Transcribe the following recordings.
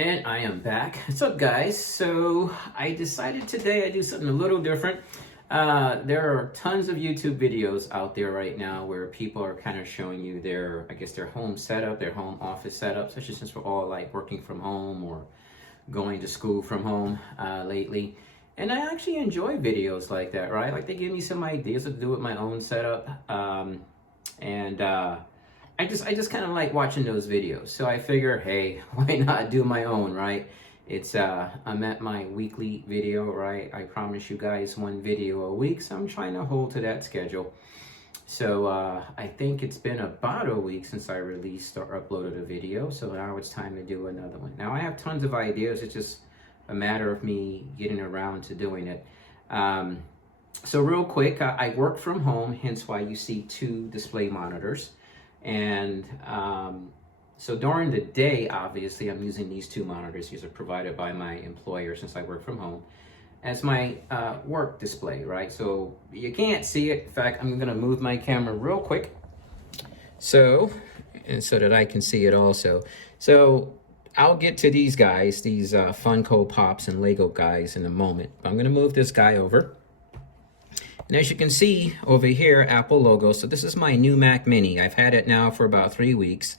And I am back. What's up, guys? So I decided today I do something a little different. There are tons of YouTube videos out there right now where people are kind of showing you their, I guess, their home setup, their home office setup, especially since we're all like working from home or going to school from home lately. And I actually enjoy videos like that, right? Like they give me some ideas to do with my own setup. I just kind of like watching those videos. So I figure, hey, why not do my own, right? It's I'm at my weekly video, right? I promise you guys one video a week, so I'm trying to hold to that schedule. So I think it's been about a week since I released or uploaded a video, so now it's time to do another one. Now I have tons of ideas, it's just a matter of me getting around to doing it. So real quick, I work from home, hence why you see two display monitors. And so during the day, obviously, I'm using these two monitors. These are provided by my employer since I work from home as my work display, right? So you can't see it. In fact, I'm gonna move my camera real quick so that I can see it also. So I'll get to these guys, these Funko Pops and Lego guys in a moment. I'm gonna move this guy over. And as you can see over here, Apple logo. So this is my new Mac Mini. I've had it now for about 3 weeks.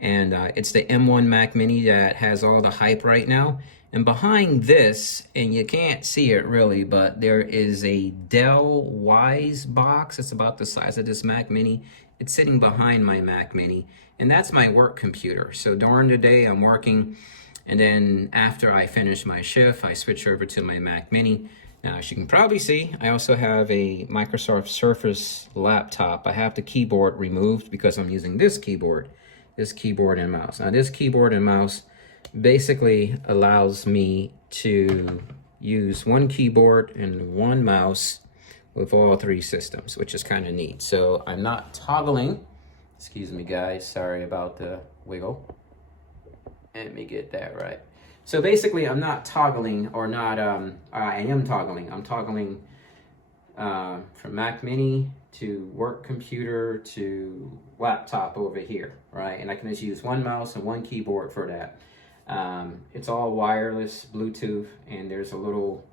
And it's the M1 Mac Mini that has all the hype right now. And behind this, and you can't see it really, but there is a Dell Wise box. It's about the size of this Mac Mini. It's sitting behind my Mac Mini. And that's my work computer. So during the day, I'm working. And then after I finish my shift, I switch over to my Mac Mini. Now, as you can probably see, I also have a Microsoft Surface laptop. I have the keyboard removed because I'm using this keyboard and mouse. Now, this keyboard and mouse basically allows me to use one keyboard and one mouse with all three systems, which is kind of neat. So I'm not toggling. Excuse me, guys. Sorry about the wiggle. Let me get that right. So basically, I'm not toggling, or not, I am toggling. I'm toggling from Mac Mini to work computer to laptop over here, right? And I can just use one mouse and one keyboard for that. It's all wireless, Bluetooth, and there's a little,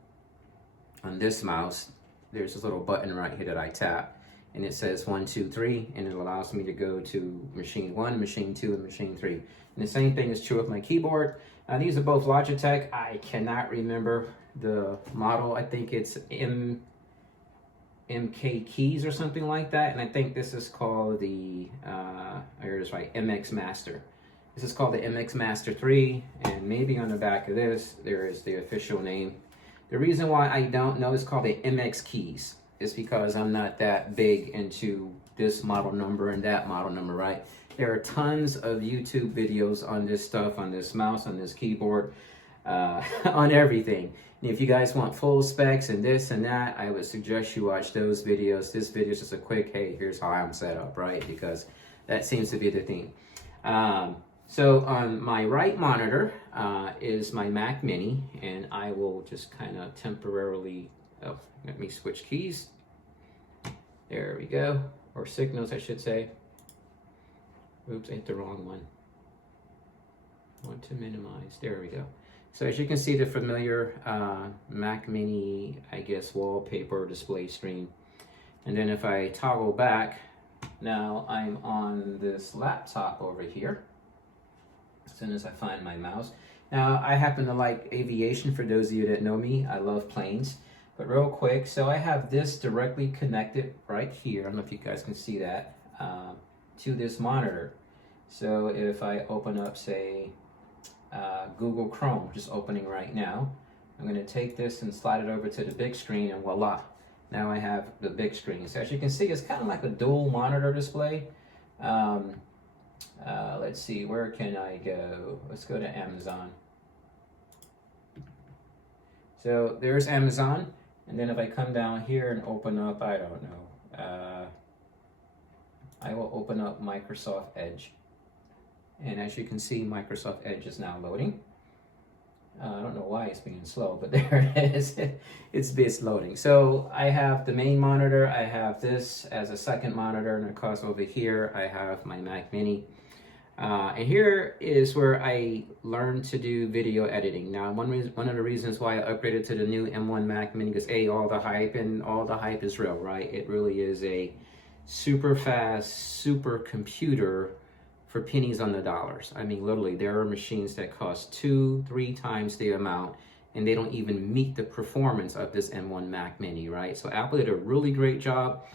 on this mouse, there's this little button right here that I tap. And it says 1, 2, 3, and it allows me to go to machine 1, machine 2, and machine 3. And the same thing is true with my keyboard. These are both Logitech. I cannot remember the model. I think it's MK Keys or something like that. And I think this is called the, I heard this right, MX Master. This is called the MX Master 3, and maybe on the back of this, there is the official name. The reason why I don't know it's called the MX Keys is because I'm not that big into this model number and that model number, right? There are tons of YouTube videos on this stuff, on this mouse, on this keyboard, on everything. And if you guys want full specs and this and that, I would suggest you watch those videos. This video is just a quick, hey, here's how I'm set up, right? Because that seems to be the theme. So on my right monitor is my Mac Mini, and I will just kind of temporarily, oh, let me switch keys. There we go, or signals, I should say. Oops, I hit the wrong one. Want to minimize, there we go. So as you can see, the familiar Mac Mini, I guess, wallpaper display screen. And then if I toggle back, now I'm on this laptop over here. As soon as I find my mouse. Now, I happen to like aviation, for those of you that know me. I love planes. But real quick, so I have this directly connected right here. I don't know if you guys can see that, to this monitor. So if I open up, say, Google Chrome, which is opening right now, I'm going to take this and slide it over to the big screen, and voila. Now I have the big screen. So as you can see, it's kind of like a dual monitor display. Let's see, where can I go? Let's go to Amazon. So there's Amazon. And then if I come down here and open up, I don't know, I will open up Microsoft Edge. And as you can see, Microsoft Edge is now loading. I don't know why it's being slow, but there it is. It's loading. So I have the main monitor. I have this as a second monitor, and of course over here I have my Mac Mini. And here is where I learned to do video editing. Now, one of the reasons why I upgraded to the new M1 Mac Mini is all the hype, and all the hype is real, right? It really is a super fast, super computer for pennies on the dollars. I mean, literally, there are machines that cost 2-3 times the amount, and they don't even meet the performance of this M1 Mac Mini, right? So Apple did a really great job.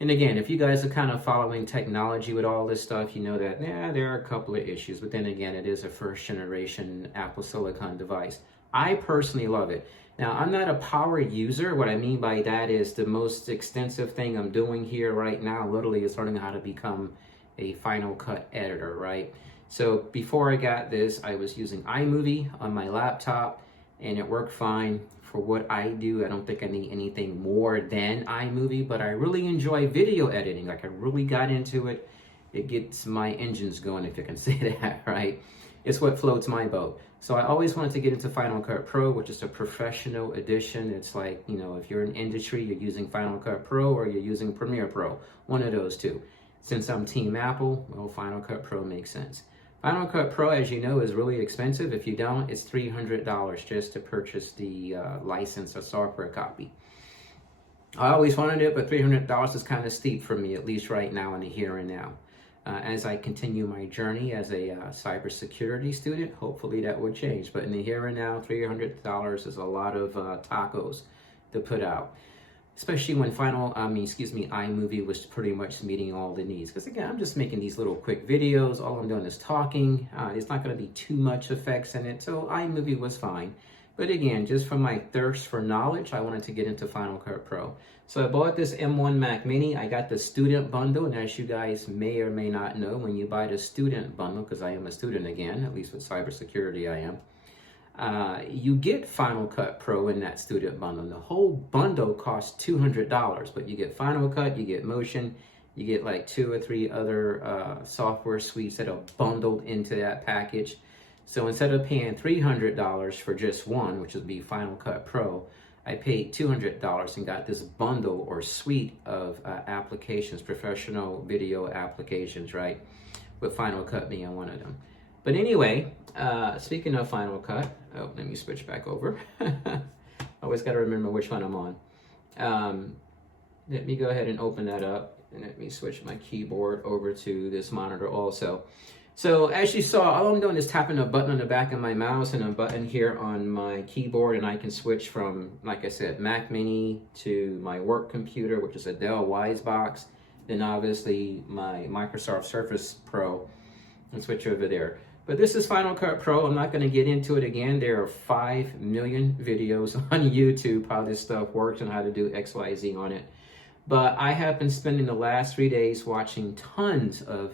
And again, if you guys are kind of following technology with all this stuff, you know that, there are a couple of issues. But then again, it is a first generation Apple Silicon device. I personally love it. Now, I'm not a power user. What I mean by that is the most extensive thing I'm doing here right now literally is learning how to become a Final Cut editor, right? So before I got this, I was using iMovie on my laptop, and it worked fine. For what I do, I don't think I need anything more than iMovie, but I really enjoy video editing. Like, I really got into it. It gets my engines going, if you can say that, right? It's what floats my boat. So I always wanted to get into Final Cut Pro, which is a professional edition. It's like, if you're in industry, you're using Final Cut Pro or you're using Premiere Pro, one of those two. Since I'm Team Apple, well, Final Cut Pro makes sense. Final Cut Pro, as you know, is really expensive. If you don't, it's $300 just to purchase the license or software copy. I always wanted it, but $300 is kind of steep for me, at least right now in the here and now. As I continue my journey as a cybersecurity student, hopefully that will change. But in the here and now, $300 is a lot of tacos to put out. Especially when iMovie was pretty much meeting all the needs. Because again, I'm just making these little quick videos. All I'm doing is talking. There's not going to be too much effects in it. So iMovie was fine. But again, just from my thirst for knowledge, I wanted to get into Final Cut Pro. So I bought this M1 Mac Mini. I got the student bundle. And as you guys may or may not know, when you buy the student bundle, because I am a student again, at least with cybersecurity I am, you get Final Cut Pro in that student bundle. The whole bundle costs $200, but you get Final Cut, you get Motion, you get like 2 or 3 other software suites that are bundled into that package. So instead of paying $300 for just one, which would be Final Cut Pro, I paid $200 and got this bundle or suite of applications, professional video applications, right? With Final Cut being one of them. But anyway, speaking of Final Cut, let me switch back over. Always got to remember which one I'm on. Let me go ahead and open that up, and let me switch my keyboard over to this monitor also. So as you saw, all I'm doing is tapping a button on the back of my mouse and a button here on my keyboard, and I can switch from, like I said, Mac Mini to my work computer, which is a Dell Wisebox, then obviously my Microsoft Surface Pro, and switch over there. But this is Final Cut Pro. I'm not going to get into it again. There are 5 million videos on YouTube how this stuff works and how to do XYZ on it. But I have been spending the last 3 days watching tons of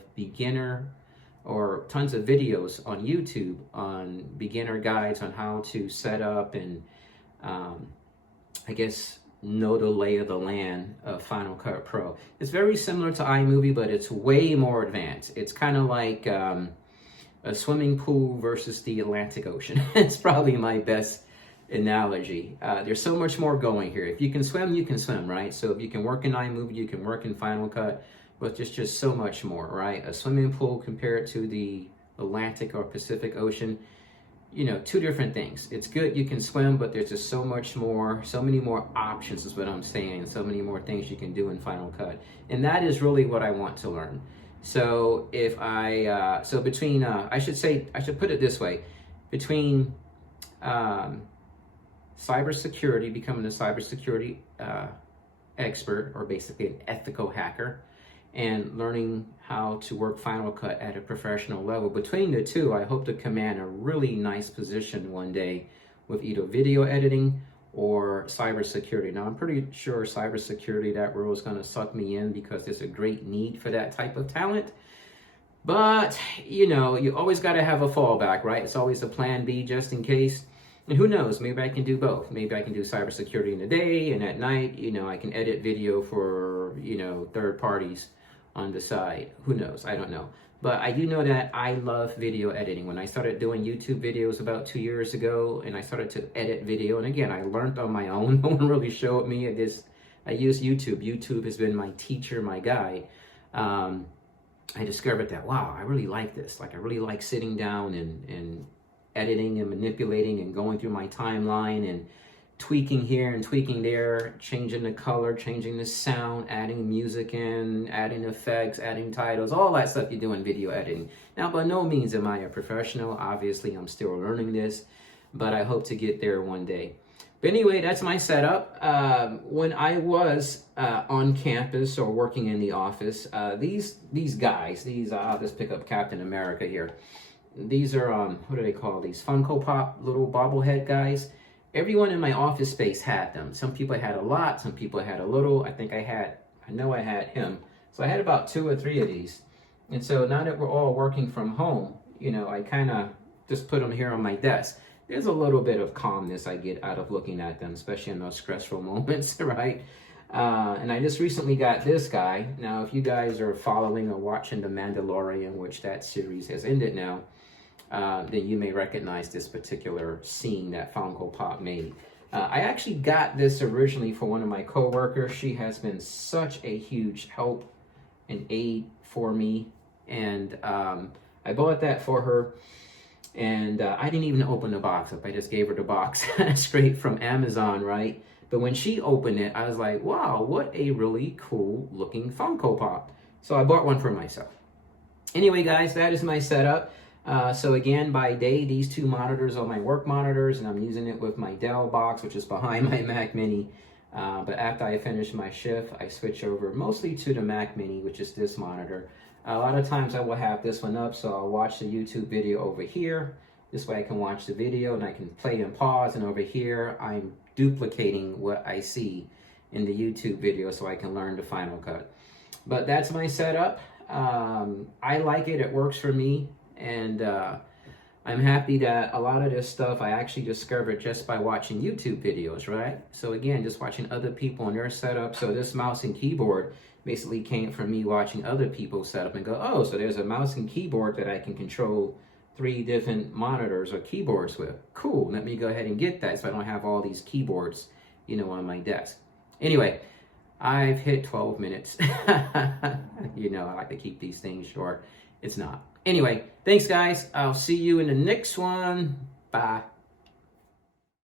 tons of videos on YouTube on beginner guides on how to set up and I guess know the lay of the land of Final Cut Pro. It's very similar to iMovie, but it's way more advanced. It's kind of like a swimming pool versus the Atlantic Ocean. It's probably my best analogy. There's so much more going here. If you can swim, you can swim, right? So if you can work in iMovie, you can work in Final Cut, but there's just so much more, right? A swimming pool compared to the Atlantic or Pacific Ocean, 2 different things. It's good you can swim, but there's just so much more, so many more options is what I'm saying, so many more things you can do in Final Cut. And that is really what I want to learn. So if I I should put it this way, between cybersecurity, becoming a cybersecurity expert, or basically an ethical hacker, and learning how to work Final Cut at a professional level, between the two, I hope to command a really nice position one day with either video editing or cybersecurity. Now, I'm pretty sure cybersecurity, that world is going to suck me in because there's a great need for that type of talent. But, you always got to have a fallback, right? It's always a plan B just in case. And who knows, maybe I can do both. Maybe I can do cybersecurity in the day, and at night, I can edit video for, third parties on the side. Who knows? I don't know. But I do know that I love video editing. When I started doing YouTube videos about 2 years ago, and I started to edit video, and again, I learned on my own. No one really showed me. I use YouTube. YouTube has been my teacher, my guide. I discovered that, wow, I really like this. Like, I really like sitting down and editing and manipulating and going through my timeline and tweaking here and tweaking there, changing the color, changing the sound, adding music in, adding effects, adding titles, all that stuff you do in video editing. Now, by no means am I a professional. Obviously, I'm still learning this, but I hope to get there one day. But anyway, that's my setup. When I was on campus or working in the office, these guys, I'll just pick up Captain America here. These are, what do they call these? Funko Pop little bobblehead guys. Everyone in my office space had them. Some people had a lot, some people had a little. I know I had him. So I had about 2 or 3 of these. And so now that we're all working from home, you know, I kind of just put them here on my desk. There's a little bit of calmness I get out of looking at them, especially in those stressful moments, right? And I just recently got this guy. Now, if you guys are following or watching The Mandalorian, which that series has ended now, then you may recognize this particular scene that Funko Pop made. I actually got this originally for one of my coworkers. She has been such a huge help and aid for me, and I bought that for her. And I didn't even open the box up. I just gave her the box straight from Amazon, right? But when she opened it, I was like, wow, what a really cool looking Funko Pop. So I bought one for myself. Anyway, guys, that is my setup. So again, by day, these 2 monitors are my work monitors, and I'm using it with my Dell box, which is behind my Mac Mini. But after I finish my shift, I switch over mostly to the Mac Mini, which is this monitor. A lot of times I will have this one up, so I'll watch the YouTube video over here. This way I can watch the video and I can play and pause, and over here I'm duplicating what I see in the YouTube video so I can learn the Final Cut. But that's my setup. I like it, it works for me, and I'm happy that a lot of this stuff I actually discovered just by watching YouTube videos, right? So again, just watching other people and their setup. So this mouse and keyboard basically came from me watching other people set up and go, oh, so there's a mouse and keyboard that I can control 3 different monitors or keyboards with. Cool, let me go ahead and get that so I don't have all these keyboards, you know, on my desk. Anyway, I've hit 12 minutes. You know, I like to keep these things short. It's not. Anyway, thanks guys. I'll see you in the next one. Bye.